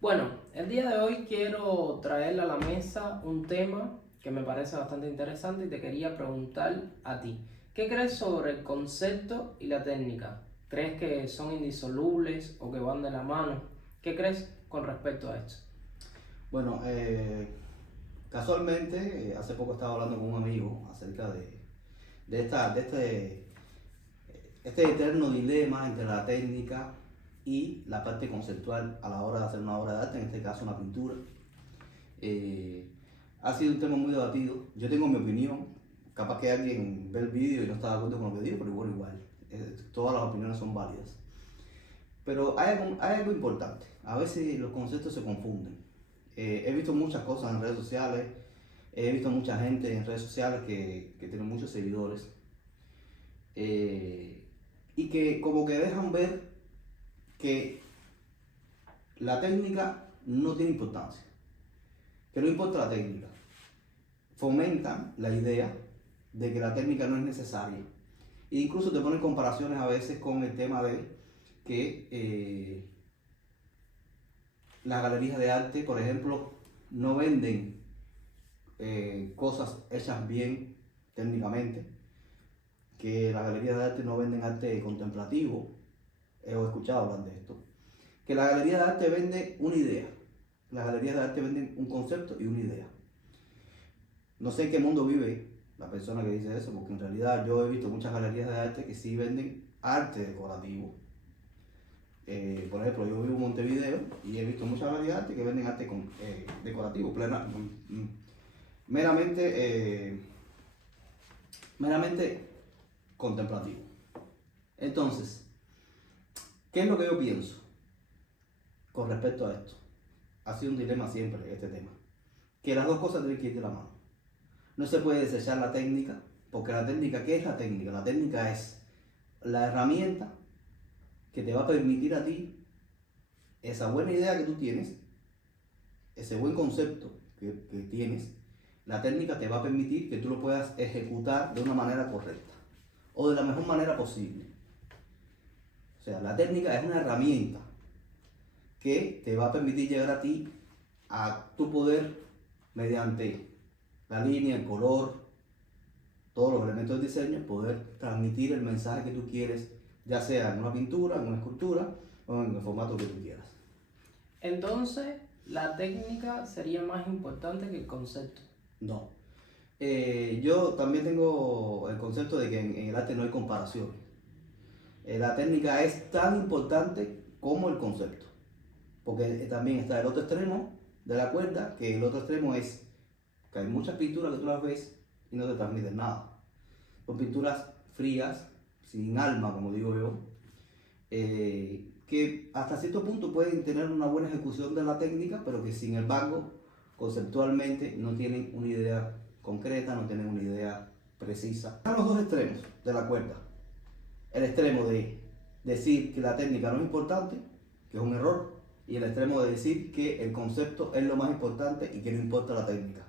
Bueno, el día de hoy quiero traer a la mesa un tema que me parece bastante interesante y te quería preguntar a ti. ¿Qué crees sobre el concepto y la técnica? ¿Crees que son indisolubles o que van de la mano? ¿Qué crees con respecto a esto? Bueno, casualmente, hace poco estaba hablando con un amigo acerca de este eterno dilema entre la técnica y la parte conceptual a la hora de hacer una obra de arte, en este caso una pintura. Eh, Ha sido un tema muy debatido. Yo tengo mi opinión, capaz que alguien ve el vídeo y no está de acuerdo con lo que digo, pero igual, todas las opiniones son válidas. Pero hay algo importante, a veces los conceptos se confunden. He visto muchas cosas en redes sociales, he visto mucha gente en redes sociales que tiene muchos seguidores eh, y que como que dejan ver que la técnica no tiene importancia, que no importa la técnica. Fomentan la idea de que la técnica no es necesaria. E incluso te ponen comparaciones a veces con el tema de que las galerías de arte, por ejemplo, no venden cosas hechas bien técnicamente, que las galerías de arte no venden arte contemplativo, he escuchado hablar de esto, que la galería de arte vende una idea, las galerías de arte venden un concepto y una idea. No sé en qué mundo vive la persona que dice eso, porque en realidad yo he visto muchas galerías de arte que sí venden arte decorativo. Por ejemplo, yo vivo en Montevideo y he visto muchas galerías de arte que venden arte decorativo, meramente, meramente contemplativo. Entonces, ¿qué es lo que yo pienso con respecto a esto? Ha sido un dilema siempre este tema. Que las dos cosas tienen que ir de la mano. No se puede desechar la técnica, porque la técnica, ¿qué es la técnica? La técnica es la herramienta que te va a permitir a ti esa buena idea que tú tienes, ese buen concepto que tienes. La técnica te va a permitir que tú lo puedas ejecutar de una manera correcta o de la mejor manera posible. O sea, la técnica es una herramienta que te va a permitir llegar a ti, a tu poder, mediante la línea, el color, todos los elementos del diseño, poder transmitir el mensaje que tú quieres, ya sea en una pintura, en una escultura o en el formato que tú quieras. Entonces, la técnica sería más importante que el concepto. No. Yo también tengo el concepto de que en el arte no hay comparaciones. La técnica es tan importante como el concepto, porque también está el otro extremo de la cuerda, que el otro extremo es que hay muchas pinturas que tú las ves y no te transmiten nada. Son pinturas frías, sin alma, como digo yo, que hasta cierto punto pueden tener una buena ejecución de la técnica, pero que sin embargo, conceptualmente no tienen una idea concreta, no tienen una idea precisa. Están los dos extremos de la cuerda. El extremo de decir que la técnica no es importante, que es un error, y el extremo de decir que el concepto es lo más importante y que no importa la técnica,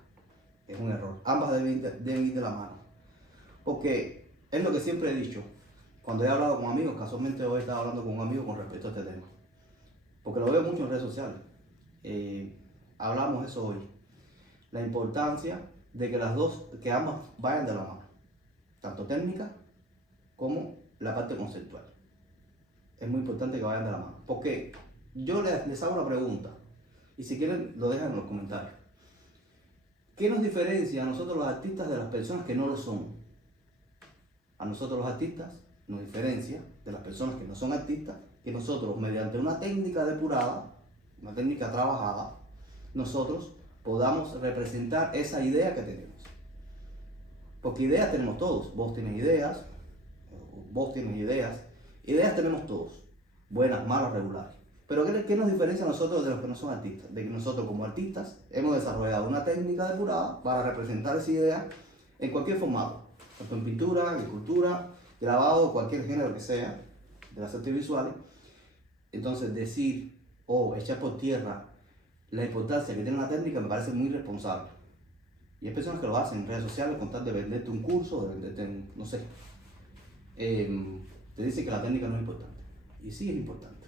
es un error. Ambas deben ir de la mano, porque es lo que siempre he dicho cuando he hablado con amigos. Casualmente hoy estaba hablando con un amigo con respecto a este tema, porque lo veo mucho en redes sociales. Hablamos eso hoy, la importancia de que las dos, que ambas vayan de la mano, tanto técnica como la parte conceptual. Es muy importante que vayan de la mano, porque yo les hago una pregunta, y si quieren lo dejan en los comentarios. ¿Qué nos diferencia a nosotros los artistas de las personas que no lo son? A nosotros los artistas nos diferencia de las personas que no son artistas, que nosotros, mediante una técnica depurada, una técnica trabajada, nosotros podamos representar esa idea que tenemos. Porque ideas tenemos todos. Vos tenés ideas, ideas tenemos todos, buenas, malas, regulares. Pero ¿qué nos diferencia a nosotros de los que no son artistas? De que nosotros como artistas hemos desarrollado una técnica depurada para representar esa idea en cualquier formato, tanto en pintura, en escultura, grabado, cualquier género que sea, de las artes visuales. Entonces decir o echar por tierra la importancia que tiene una técnica me parece muy irresponsable. Y hay personas que lo hacen en redes sociales con tal de venderte un curso, de venderte, no sé, te dice que la técnica no es importante. Y sí es importante.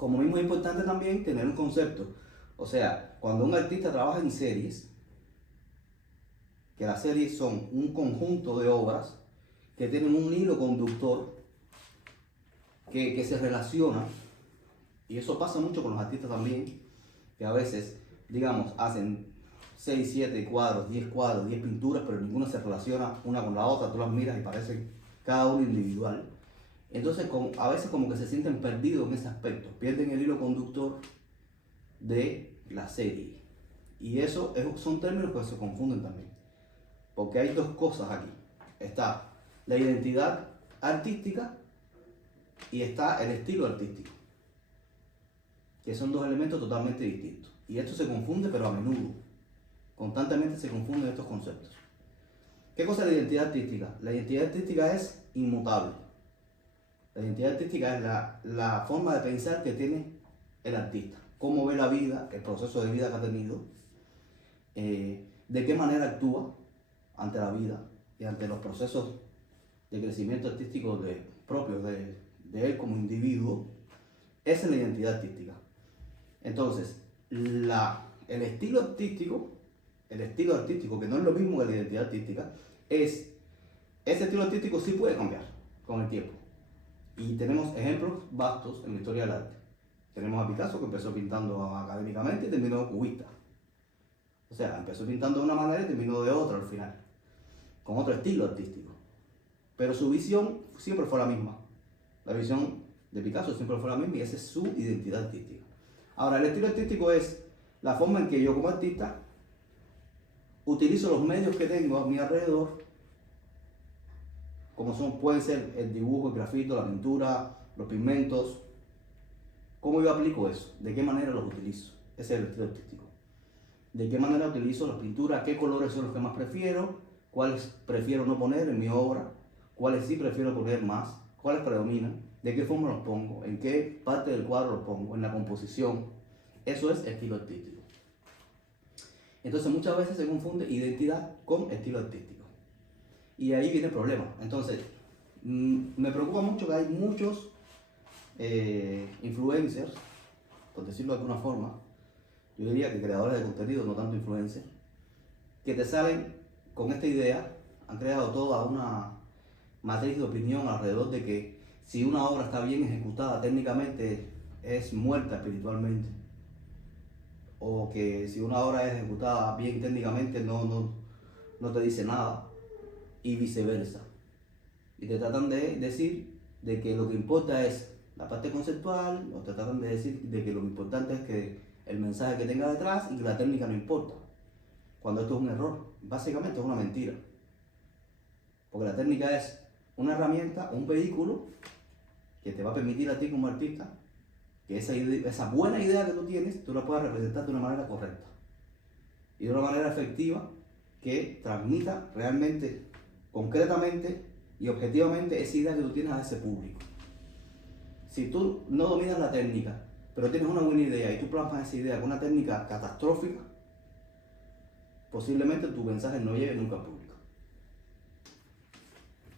Como mismo es importante también tener un concepto. O sea, cuando un artista trabaja en series, que las series son un conjunto de obras que tienen un hilo conductor que se relaciona, y eso pasa mucho con los artistas también, que a veces, digamos, hacen 6, 7 cuadros, 10 pinturas, pero ninguna se relaciona una con la otra, tú las miras y parecen cada uno individual. Entonces, a veces como que se sienten perdidos en ese aspecto, pierden el hilo conductor de la serie. Y eso son términos que se confunden también, porque hay dos cosas aquí. Está la identidad artística y está el estilo artístico, que son dos elementos totalmente distintos. Y esto se confunde, pero a menudo, constantemente se confunden estos conceptos. ¿Qué cosa es la identidad artística? La identidad artística es inmutable. La identidad artística es la forma de pensar que tiene el artista, cómo ve la vida, el proceso de vida que ha tenido, de qué manera actúa ante la vida y ante los procesos de crecimiento artístico propios de él como individuo. Esa es la identidad artística. Entonces, el estilo artístico, que no es lo mismo que la identidad artística, ese estilo artístico sí puede cambiar con el tiempo. Y tenemos ejemplos vastos en la historia del arte. Tenemos a Picasso, que empezó pintando académicamente y terminó cubista. O sea, empezó pintando de una manera y terminó de otra al final, con otro estilo artístico. Pero su visión siempre fue la misma. La visión de Picasso siempre fue la misma y esa es su identidad artística. Ahora, el estilo artístico es la forma en que yo como artista utilizo los medios que tengo a mi alrededor, como pueden ser el dibujo, el grafito, la pintura, los pigmentos. ¿Cómo yo aplico eso? ¿De qué manera los utilizo? Ese es el estilo artístico. ¿De qué manera utilizo las pinturas? ¿Qué colores son los que más prefiero? ¿Cuáles prefiero no poner en mi obra? ¿Cuáles sí prefiero poner más? ¿Cuáles predominan? ¿De qué forma los pongo? ¿En qué parte del cuadro los pongo? ¿En la composición? Eso es estilo artístico. Entonces muchas veces se confunde identidad con estilo artístico. Y ahí viene el problema. Entonces, me preocupa mucho que hay muchos influencers, por decirlo de alguna forma, yo diría que creadores de contenido, no tanto influencers, que te salen con esta idea, han creado toda una matriz de opinión alrededor de que si una obra está bien ejecutada técnicamente es muerta espiritualmente, o que si una obra es ejecutada bien técnicamente no te dice nada, y viceversa. Y te tratan de decir de que lo que importa es la parte conceptual, o te tratan de decir de que lo importante es que el mensaje que tenga detrás y que la técnica no importa. Cuando esto es un error, básicamente es una mentira. Porque la técnica es una herramienta, un vehículo que te va a permitir a ti como artista que esa buena idea que tú tienes, tú la puedas representar de una manera correcta y de una manera efectiva que transmita realmente, concretamente y objetivamente esa idea que tú tienes a ese público. Si tú no dominas la técnica, pero tienes una buena idea y tú plasmas esa idea con una técnica catastrófica, posiblemente tu mensaje no llegue nunca al público.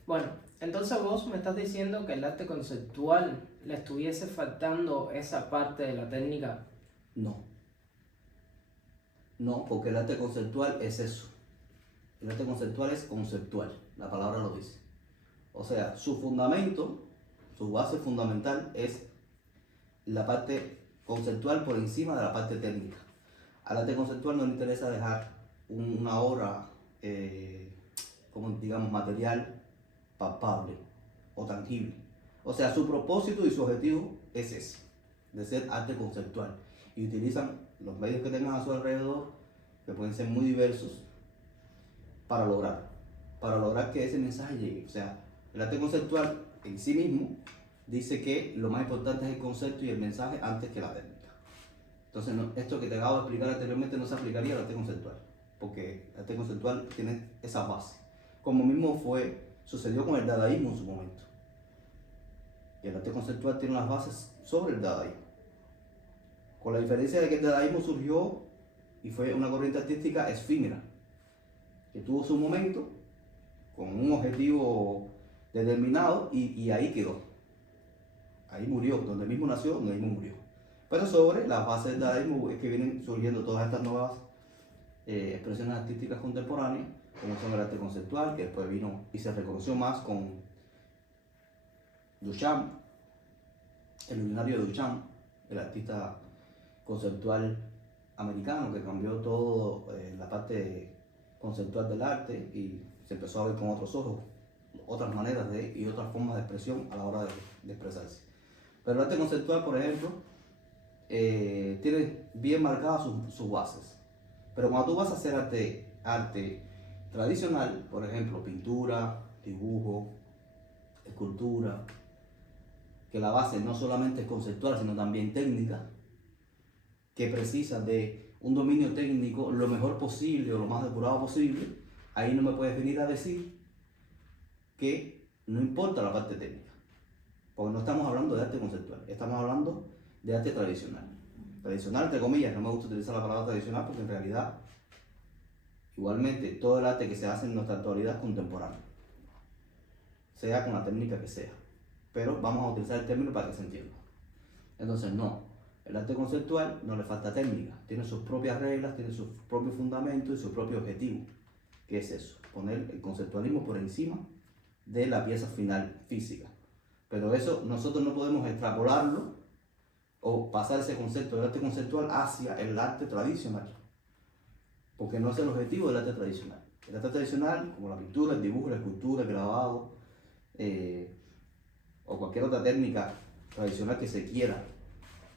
Bueno, entonces vos me estás diciendo que el arte conceptual le estuviese faltando esa parte de la técnica. No, porque el arte conceptual es eso. El arte conceptual es conceptual, la palabra lo dice. O sea, su fundamento, su base fundamental es la parte conceptual por encima de la parte técnica. Al arte conceptual no le interesa dejar una obra, como digamos, material, palpable o tangible. O sea, su propósito y su objetivo es ese, de ser arte conceptual. Y utilizan los medios que tengan a su alrededor, que pueden ser muy diversos, para lograr que ese mensaje llegue. O sea, el arte conceptual en sí mismo dice que lo más importante es el concepto y el mensaje antes que la técnica. Entonces, esto que te acabo de explicar anteriormente no se aplicaría al arte conceptual, porque el arte conceptual tiene esa base. Como mismo sucedió con el dadaísmo en su momento. Y el arte conceptual tiene unas bases sobre el dadaísmo. Con la diferencia de que el dadaísmo surgió y fue una corriente artística efímera, que tuvo su momento con un objetivo determinado y ahí quedó. Ahí murió, donde mismo nació, donde mismo murió. Pero sobre las bases del dadaísmo es que vienen surgiendo todas estas nuevas expresiones artísticas contemporáneas, como son el arte conceptual, que después vino y se reconoció más con Duchamp, el luminario de Duchamp, el artista conceptual americano que cambió todo la parte conceptual del arte y se empezó a ver con otros ojos, otras maneras y otras formas de expresión a la hora de expresarse. Pero el arte conceptual, por ejemplo, tiene bien marcadas sus bases. Pero cuando tú vas a hacer arte tradicional, por ejemplo, pintura, dibujo, escultura, que la base no solamente es conceptual, sino también técnica, que precisa de un dominio técnico lo mejor posible o lo más depurado posible, ahí no me puedes venir a decir que no importa la parte técnica, porque no estamos hablando de arte conceptual, estamos hablando de arte tradicional. Tradicional, entre comillas, no me gusta utilizar la palabra tradicional porque en realidad, igualmente, todo el arte que se hace en nuestra actualidad es contemporáneo, sea con la técnica que sea, pero vamos a utilizar el término para que se entienda. Entonces, no, el arte conceptual no le falta técnica, tiene sus propias reglas, tiene sus propios fundamentos y su propio objetivo. ¿Qué es eso? Poner el conceptualismo por encima de la pieza final física. Pero eso nosotros no podemos extrapolarlo o pasar ese concepto del arte conceptual hacia el arte tradicional, porque no es el objetivo del arte tradicional. El arte tradicional, como la pintura, el dibujo, la escultura, el grabado, o cualquier otra técnica tradicional que se quiera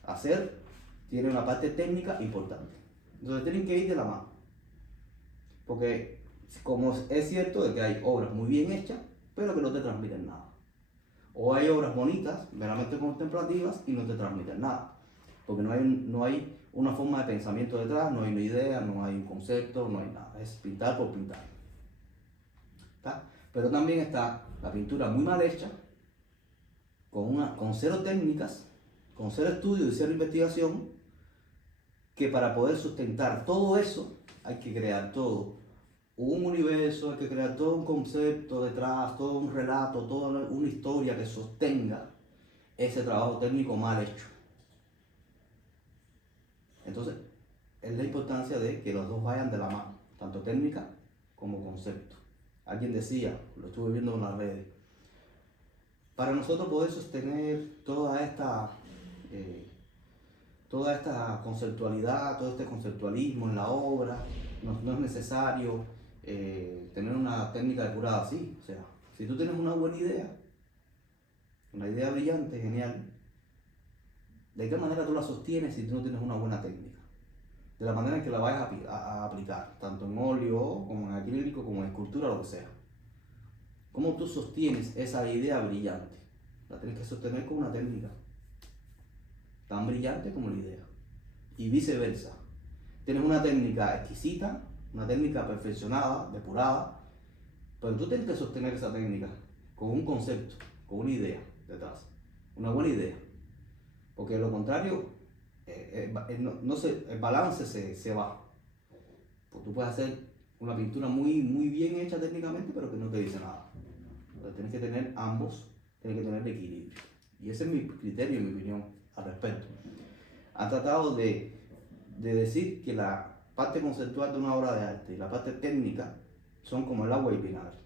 hacer, tiene una parte técnica importante. Entonces tienen que ir de la mano, porque como es cierto de que hay obras muy bien hechas, pero que no te transmiten nada. O hay obras bonitas, meramente contemplativas, y no te transmiten nada. Porque no hay una forma de pensamiento detrás, no hay una idea, no hay un concepto, no hay nada. Es pintar por pintar. ¿Está? Pero también está la pintura muy mal hecha, con cero técnicas, con cero estudio y cero investigación, que para poder sustentar todo eso hay que crear todo un universo, hay que crear todo un concepto detrás, todo un relato, toda una historia que sostenga ese trabajo técnico mal hecho. Entonces, es la importancia de que los dos vayan de la mano, tanto técnica como concepto. Alguien decía, lo estuve viendo en las redes, para nosotros poder sostener toda esta conceptualidad, todo este conceptualismo en la obra, no es necesario tener una técnica depurada así. O sea, si tú tienes una buena idea, una idea brillante, genial, ¿de qué manera tú la sostienes si tú no tienes una buena técnica? De la manera en que la vayas a aplicar, tanto en óleo, como en acrílico, como en escultura, lo que sea. ¿Cómo tú sostienes esa idea brillante? La tienes que sostener con una técnica tan brillante como la idea. Y viceversa. Tienes una técnica exquisita, una técnica perfeccionada, depurada, pero tú tienes que sostener esa técnica con un concepto, con una idea detrás, una buena idea, porque de lo contrario, el balance se va. Pues tú puedes hacer una pintura muy bien hecha técnicamente, pero que no te dice nada. Entonces tienes que tener ambos, tienes que tener equilibrio. Y ese es mi criterio y mi opinión al respecto. Han tratado de decir que la parte conceptual de una obra de arte y la parte técnica son como el agua y el vinagre.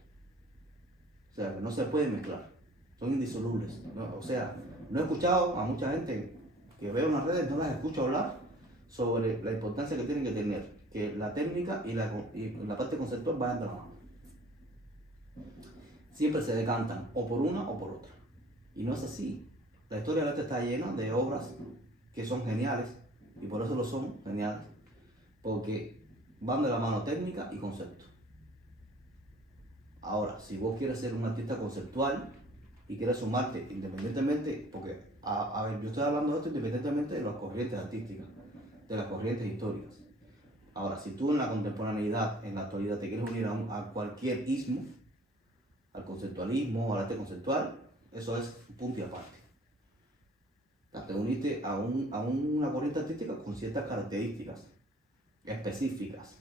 O sea, que no se pueden mezclar, son indisolubles. ¿No? O sea, no he escuchado a mucha gente que veo en las redes, no las escucho hablar sobre la importancia que tienen que tener, que la técnica y la parte conceptual vayan de la mano. Siempre se decantan o por una o por otra. Y no es así. La historia del arte está llena de obras que son geniales, y por eso lo son geniales, porque van de la mano técnica y concepto. Ahora, si vos quieres ser un artista conceptual y quieres sumarte independientemente, porque a ver, yo estoy hablando de esto independientemente de las corrientes artísticas, de las corrientes históricas. Ahora, si tú en la contemporaneidad, en la actualidad, te quieres unir a cualquier ismo, al conceptualismo, al arte conceptual, eso es un punto y aparte. O sea, te uniste a una corriente artística con ciertas características específicas.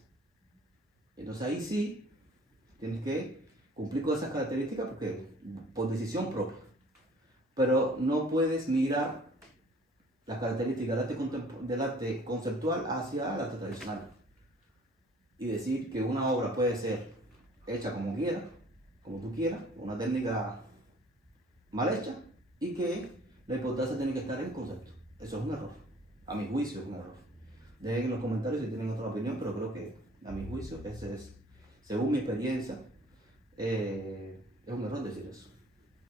Entonces ahí sí tienes que cumplir con esas características por decisión propia. Pero no puedes migrar las características del arte conceptual hacia el arte tradicional. Y decir que una obra puede ser hecha como quiera, como tú quieras, con una técnica mal hecha, y que la importancia tiene que estar en el concepto. Eso es un error. A mi juicio es un error. Dejen en los comentarios si tienen otra opinión, pero creo que a mi juicio ese es, según mi experiencia, es un error decir eso.